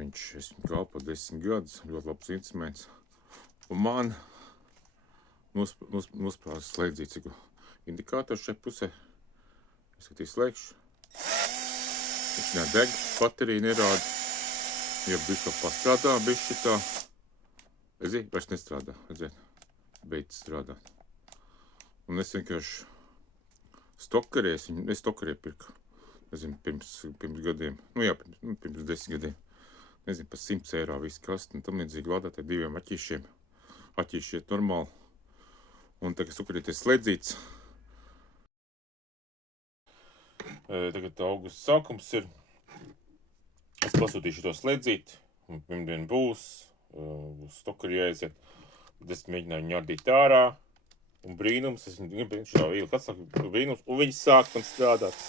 viņš esmu kalpo 10 gadus, ļoti labs instruments. Un man nosprāst slēdzīt ciku indikātors šai pusē. Es skatīs slēgšu. Viņš nedeg, baterija nerāda. Ja bišķi pastrādā, bišķi tā. Redziet, vairs nestrādā, redziet. Beidz strādāt. Un es vienkārši stokarēju, es stokarēju pirku. Nezinu, pirms gadiem. Nu jā, pirms 10 gadiem. Nezinu, par 100 eiro visu kastu. Un tam līdzīgi lādāt ar 2 aķīšiem. Aķīši iet normāli. Un tagad sukarieties slēdzīts. Tagad augusts sākums ir. Es pasūtīšu to slēdzīt. Un pirmdien būs stokari jāiziet. Bet es mēģināju viņu ardīt ārā. Un brīnums, es viņu gribēju šā vīlu, kad saka brīnums. Un viņi sāk man strādāt,